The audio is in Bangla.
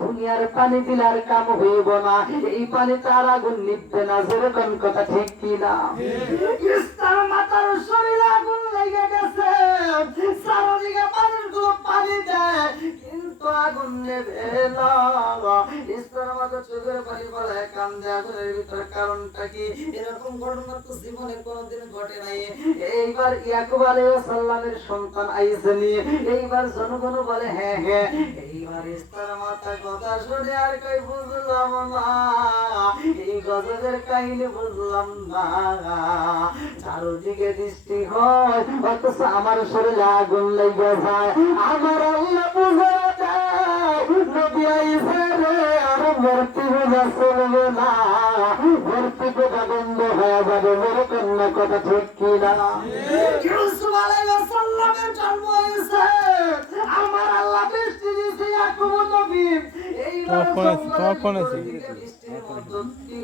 দুনিয়ার পানি দিলার কাম হইব না, এই পানি তার আগুন নিভবে না। যেরকম কথা ঠিক কিনা? ইস্তার মাতার শরীরে আগুন লেগে গেছে, চারদিকে মানুষগুলো পানি দেয় কিন্তু আগুন নেবে না। ইস্তার মাতার চোখের পানি পড়ে কান্দে আগুনের ভিতরে। কারণটা কি? এরকম ঘটনা তো জীবনে কোনোদিন ঘটে নাই। এইবার ইয়াকুব আলাইহিস সালামের সন্তান আইসা নিয়ে এইবার জনগণ বলে হ্যাঁ হ্যাঁ। এইবার ইস্তার মাতা কথা শুনে আর কই বুঝলাম না, এই গজবের কাহিনী বুঝলাম না। চারদিকে দৃষ্টি হয় অথচ আমার শরীরে আগুন লেগে যায়। আমার আল্লাহ বুঝে দেয় নবী আইসা রে আর মূর্তি পূজা চলবে না, মূর্তি পূজা বন্ধ হয়ে যাবে। মেরে কন্যা কথা ঠিক কিনা? ইউসুফ আলাইহিস সালামের জন্ম হয়েছে, আমার আল্লাহ বৃষ্টি দিয়েছে ইয়াকুব নবী। এইবার তখন আছে বৃষ্টির মধ্যে